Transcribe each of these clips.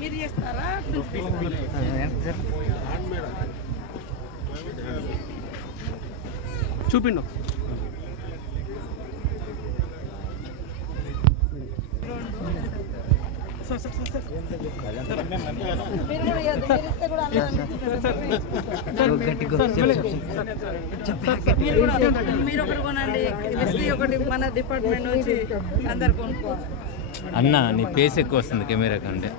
మీరు చేస్తారా? చూపిండు మీరు ఒకటి కొనండి, ఒకటి మన డిపార్ట్మెంట్ నుంచి అందరు కొనుక్కోవాలి. అన్న నీ ఫేస్ ఎక్కువ వస్తుంది కెమెరా కంటే.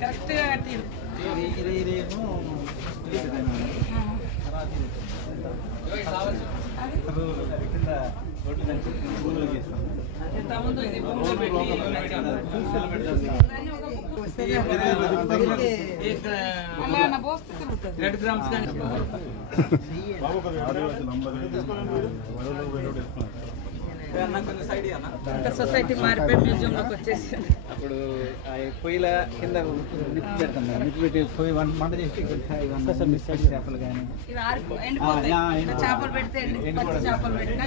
కరెక్ట్గా కట్టిరు. సొసైటీ మారిపోయి మ్యూజియంలోకి వచ్చేసింది. అప్పుడు పొయ్యిల కింద నిప్పు పెడతాం, నిప్పు పెట్టి పొయ్యి మంట చేసి చేపలు కానీ చేపలు పెడితే చేపలు పెట్టినా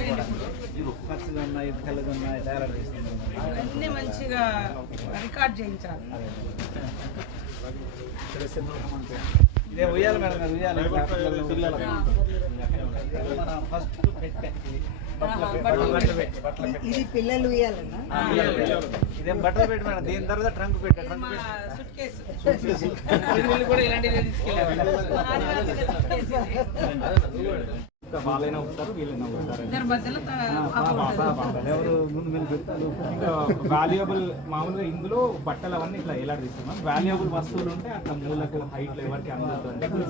పచ్చగా ఉన్నాయి, తెల్లగా ఉన్నాయి, తయారు చేస్తున్నాం. అన్నీ మంచిగా రికార్డ్ చేయించాలి. ఇదే ఉయ్యాలి మేడం, అది ఉయ్యాలి ఫస్ట్ పెట్టే ఇది పిల్లలు ఉయ్యాలన్నా, ఇదేం బట్టలు పెట్టి మేడం. దీని తర్వాత ట్రంక్ పెట్టే కూడా ఇలాంటివి తీసుకెళ్ళాలి. వాళ్ళైనా ఉంటారు, వీళ్ళైనా ఉంటారు. ఎవరు ముందు మీద పెడతారు. ఇంకా వాల్యుయబుల్ మామూలుగా ఇందులో బట్టలు అవన్నీ ఇట్లా ఎలా తీస్తున్నాం. వాల్యుయబుల్ వస్తువులు ఉంటే అట్లా మూలకు హైట్ ఎవరికి అందదు అంటే చిన్న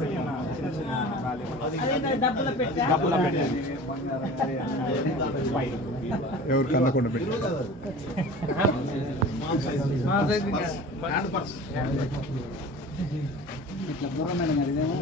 చిన్న డబ్బుల పెట్టాలి. ఎవరికి అందకుండా పెట్టి ఇట్లా పూర్వమైన ఇదేమో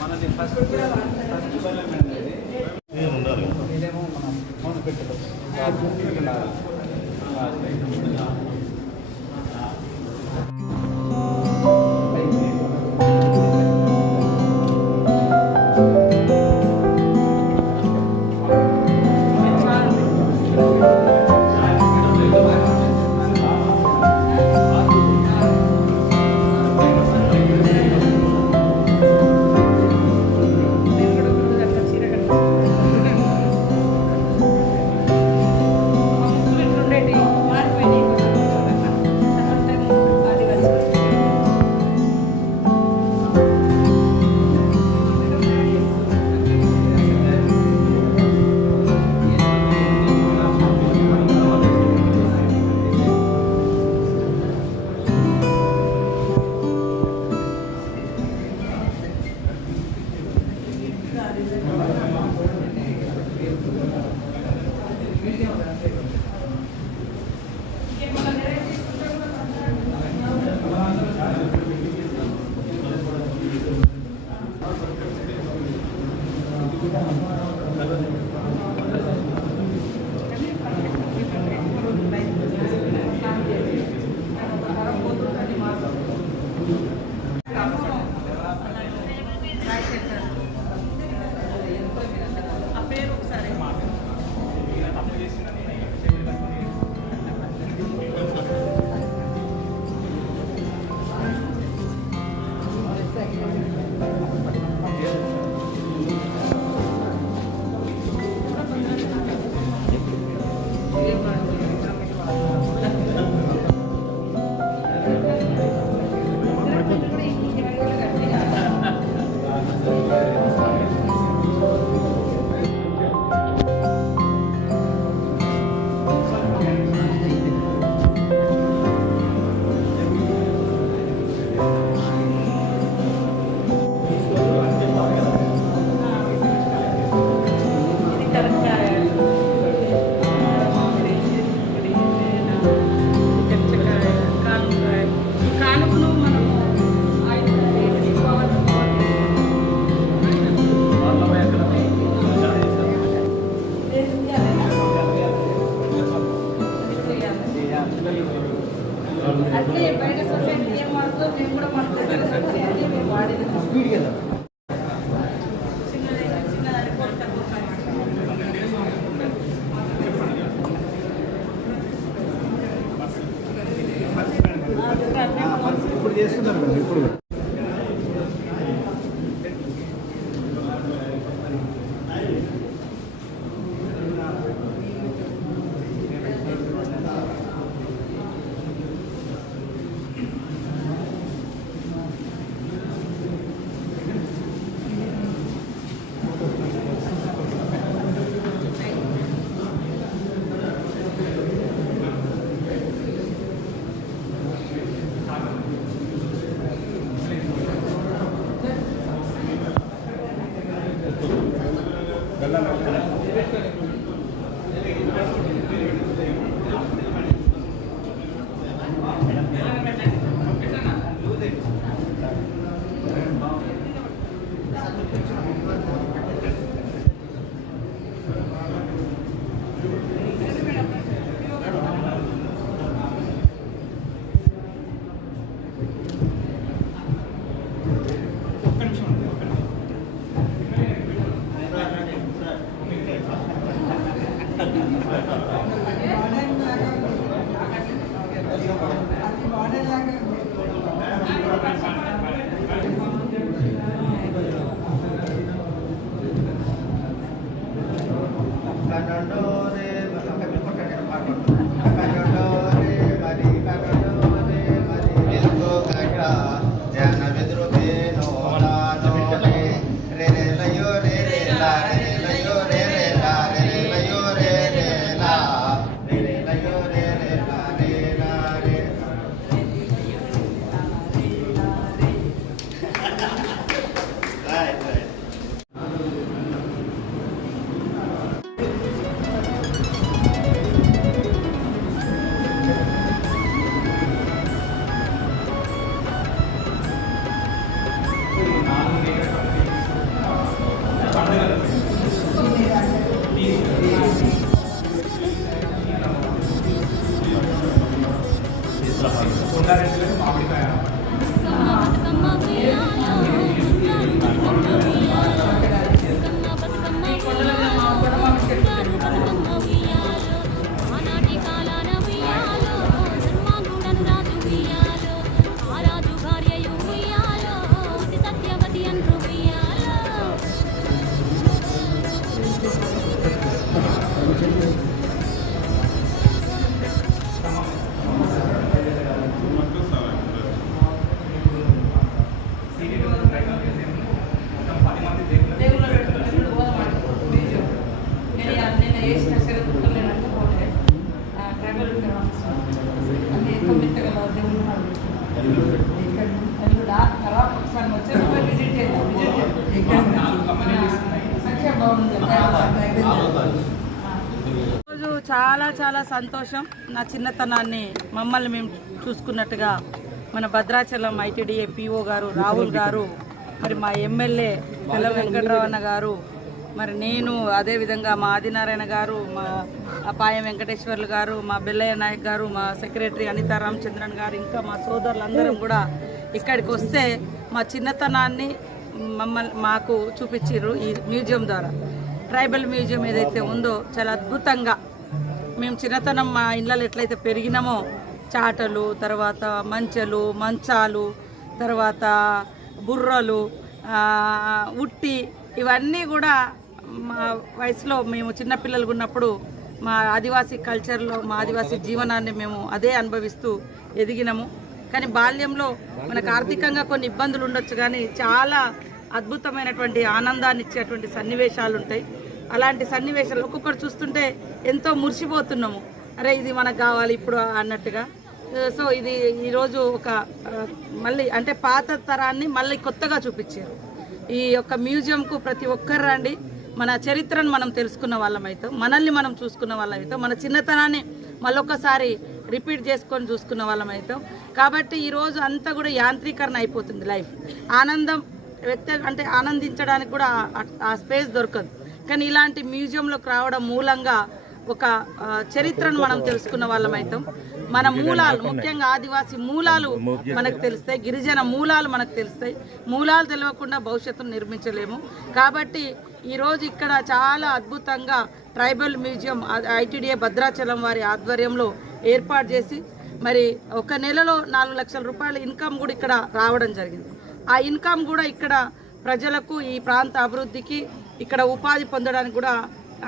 మనది ఫస్ట్ ఇదేమో మనం ఫోన్ పెట్టడం చేస్తున్నారు కదా ఇప్పుడు. రోజు చాలా చాలా సంతోషం. నా చిన్నతనాన్ని మమ్మల్ని మేము చూసుకున్నట్టుగా మన భద్రాచలం ఐటీడీఏ పిఓ గారు రాహుల్ గారు, మరి మా ఎమ్మెల్యే పిల్ల వెంకటరావు అన్న గారు, మరి నేను, అదేవిధంగా మా ఆదినారాయణ గారు, మా పాయం వెంకటేశ్వర్లు గారు, మా బెల్లయ్య నాయక్ గారు, మా సెక్రటరీ అనితా రామచంద్రన్ గారు, ఇంకా మా సోదరులందరం కూడా ఇక్కడికి వస్తే మా చిన్నతనాన్ని మాకు చూపించారు ఈ మ్యూజియం ద్వారా. ట్రైబల్ మ్యూజియం ఏదైతే ఉందో చాలా అద్భుతంగా మేము చిన్నతనం మా ఇళ్ళలో ఎట్లయితే పెరిగినామో, చాటలు, తర్వాత మంచెలు, మంచాలు, తర్వాత బుర్రలు, ఉట్టి, ఇవన్నీ కూడా మా వయసులో మేము చిన్నపిల్లలు ఉన్నప్పుడు మా ఆదివాసీ కల్చర్లో మా ఆదివాసీ జీవనాన్ని మేము అదే అనుభవిస్తూ ఎదిగినాము. కానీ బాల్యంలో మనకు ఆర్థికంగా కొన్ని ఇబ్బందులు ఉండొచ్చు, కానీ చాలా అద్భుతమైనటువంటి ఆనందాన్ని ఇచ్చేటువంటి సన్నివేశాలు ఉంటాయి. అలాంటి సన్నివేశాలు ఒక్కొక్కటి చూస్తుంటే ఎంతో మురిసిపోతున్నాము, అరే ఇది మనకు కావాలి ఇప్పుడు అన్నట్టుగా. సో ఇది ఈరోజు ఒక మళ్ళీ అంటే పాత తరాన్ని మళ్ళీ కొత్తగా చూపించారు. ఈ యొక్క మ్యూజియంకు ప్రతి ఒక్కరు రండి, మన చరిత్రను మనం తెలుసుకున్న వాళ్ళం అవుతాం, మనల్ని మనం చూసుకున్న వాళ్ళం అవుతాం, మన చిన్నతనాన్ని మళ్ళొకసారి రిపీట్ చేసుకొని చూసుకున్న వాళ్ళం అవుతాం. కాబట్టి ఈరోజు అంతా కూడా యాంత్రీకరణ అయిపోతుంది లైఫ్. ఆనందం అంటే ఆనందించడానికి కూడా ఆ స్పేస్ దొరకదు. కానీ ఇలాంటి మ్యూజియంలోకి రావడం మూలంగా ఒక చరిత్రను మనం తెలుసుకున్న వాళ్ళం అవుతాం. మన మూలాలు, ముఖ్యంగా ఆదివాసీ మూలాలు మనకు తెలుస్తాయి, గిరిజన మూలాలు మనకు తెలుస్తాయి. మూలాలు తెలియకుండా భవిష్యత్తును నిర్మించలేము. కాబట్టి ఈరోజు ఇక్కడ చాలా అద్భుతంగా ట్రైబల్ మ్యూజియం ఐటీడీఏ భద్రాచలం వారి ఆధ్వర్యంలో ఏర్పాటు చేసి మరి ఒక నెలలో 4 లక్షల రూపాయల ఇన్కమ్ కూడా ఇక్కడ రావడం జరిగింది. ఆ ఇన్కమ్ కూడా ఇక్కడ ప్రజలకు, ఈ ప్రాంత అభివృద్ధికి, ఇక్కడ ఉపాధి పొందడానికి కూడా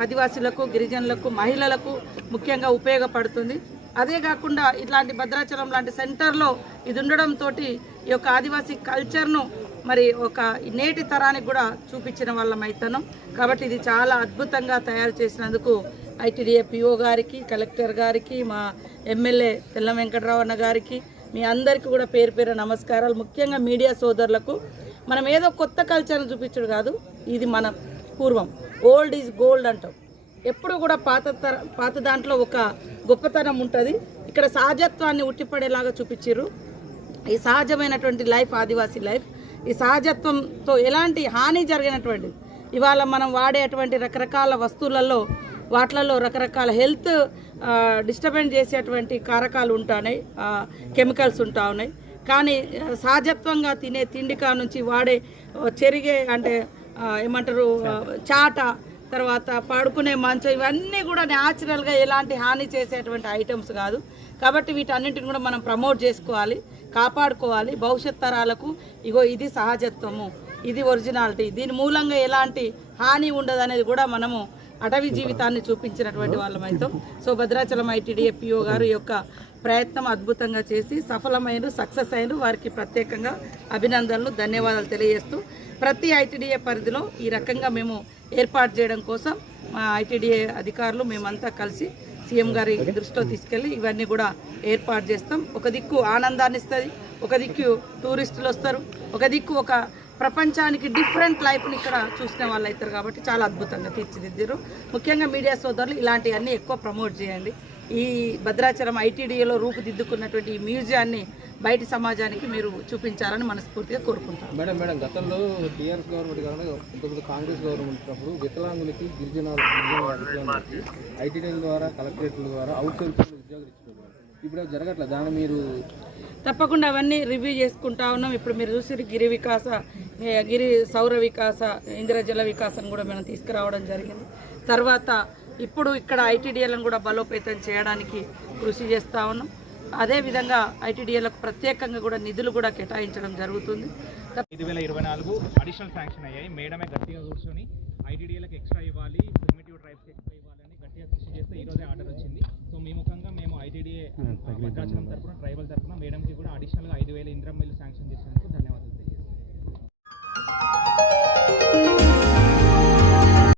ఆదివాసీలకు, గిరిజనులకు, మహిళలకు ముఖ్యంగా ఉపయోగపడుతుంది. అదే కాకుండా ఇట్లాంటి భద్రాచలం లాంటి సెంటర్లో ఇది ఉండడంతో ఈ యొక్క ఆదివాసీ కల్చర్ను మరి ఒక నేటి తరానికి కూడా చూపించిన వాళ్ళం అవుతున్నాం. కాబట్టి ఇది చాలా అద్భుతంగా తయారు చేసినందుకు ఐటీడీఏ పిఓ గారికి, కలెక్టర్ గారికి, మా ఎమ్మెల్యే తెల్ల వెంకటరావు అన్న గారికి, మీ అందరికీ కూడా పేరు పేరు నమస్కారాలు. ముఖ్యంగా మీడియా సోదరులకు, మనం ఏదో కొత్త కల్చర్ను చూపించడు కాదు, ఇది మన పూర్వం, ఓల్డ్ ఈజ్ గోల్డ్ అంటాం. ఎప్పుడు కూడా పాత దాంట్లో ఒక గొప్పతనం ఉంటుంది. ఇక్కడ సహజత్వాన్ని ఉట్టిపడేలాగా చూపించారు. ఈ సహజమైనటువంటి లైఫ్, ఆదివాసీ లైఫ్, ఈ సహజత్వంతో ఎలాంటి హాని జరిగినటువంటిది. ఇవాళ మనం వాడేటువంటి రకరకాల వస్తువులలో వాటిలలో రకరకాల హెల్త్ డిస్టర్బెన్స్ చేసేటువంటి కారకాలు ఉంటున్నాయి, కెమికల్స్ ఉంటా ఉన్నాయి. కానీ సహజత్వంగా తినే తిండికా నుంచి వాడే చెరిగే అంటే ఏమంటారు చాట, తర్వాత పడుకునే మంచం, ఇవన్నీ కూడా న్యాచురల్గా ఎలాంటి హాని చేసేటువంటి ఐటమ్స్ కాదు. కాబట్టి వీటన్నింటిని కూడా మనం ప్రమోట్ చేసుకోవాలి, కాపాడుకోవాలి. భవిష్యత్ తరాలకు ఇగో ఇది సహజత్వము, ఇది ఒరిజినాలిటీ, దీని మూలంగా ఎలాంటి హాని ఉండదు అనేది కూడా మనము అటవీ జీవితాన్ని చూపించినటువంటి వాళ్ళమైతాం. సో భద్రాచలం ఐటీడీఏ పిఓ గారు ఈ యొక్క ప్రయత్నం అద్భుతంగా చేసి సఫలమైన, సక్సెస్ అయిన వారికి ప్రత్యేకంగా అభినందనలు, ధన్యవాదాలు తెలియజేస్తూ ప్రతి ఐటీడీఏ పరిధిలో ఈ రకంగా మేము ఏర్పాటు చేయడం కోసం మా ఐటీడీఏ అధికారులు మేమంతా కలిసి సీఎం గారి దృష్టిలో తీసుకెళ్ళి ఇవన్నీ కూడా ఏర్పాటు చేస్తాం. ఒక దిక్కు ఆనందాన్ని ఇస్తుంది, ఒక దిక్కు టూరిస్టులు వస్తారు, ఒక దిక్కు ఒక ప్రపంచానికి డిఫరెంట్ లైఫ్ని ఇక్కడ చూసిన వాళ్ళు అవుతారు. కాబట్టి చాలా అద్భుతంగా తీర్చిదిద్దారు. ముఖ్యంగా మీడియా సోదరులు ఇలాంటివన్నీ ఎక్కువ ప్రమోట్ చేయండి. ఈ భద్రాచలం ఐటీడీఏలో రూపుదిద్దుకున్నటువంటి ఈ మ్యూజియాన్ని బయటి సమాజానికి మీరు చూపించాలని మనస్ఫూర్తిగా కోరుకుంటాం. మేడం గతంలో టీఆర్ఎస్ గవర్నమెంట్ కాకుండా ఇంతకుముందు కాంగ్రెస్ గవర్నమెంట్ ఉన్నప్పుడు వికలాంగులకి, గిరిజన ఐటీడీల ద్వారా, కలెక్టరేట్ల ద్వారా అవుట్సోర్సింగ్ ఉద్యోగాలు ఇచ్చుకుంటున్నారు. ఇప్పుడు జరగట్లేదు. దాన్ని మీరు తప్పకుండా అవన్నీ రివ్యూ చేసుకుంటా ఉన్నాం. ఇప్పుడు మీరు చూసి గిరి సౌర వికాస, ఇంద్రజల వికాసం కూడా మనం తీసుకురావడం జరిగింది. తర్వాత ఇప్పుడు ఇక్కడ ఐటీడీఏలను కూడా బలోపేతం చేయడానికి కృషి చేస్తూ ఉన్నాం. అదేవిధంగా ఐటీడీఏలకు ప్రత్యేకంగా కూడా నిధులు కూడా కేటాయించడం జరుగుతుంది. 2024 అడిషనల్ శాంక్షన్ అయ్యాయి. మేడమే గట్టిగా కూర్చొని ఐటీడీఏలకు ఎక్స్ట్రా ఇవ్వాలి, ప్రిమిటివ్ ట్రైబ్స్కి ఎక్స్ట్రా ఇవ్వాలని గట్టిగా కృషి చేస్తే ఈరోజే ఆర్డర్ వచ్చింది. సో మీ ముఖంగా మేము ఐటీడీఏ భద్రాచలం తరఫున, ట్రైబల్ తరఫున మేడంకి కూడా అడిషనల్గా 5,000 ఇంద్రం మిల్లు శాంక్షన్ చేసినందుకు ధన్యవాదాలు తెలియజేస్తాం.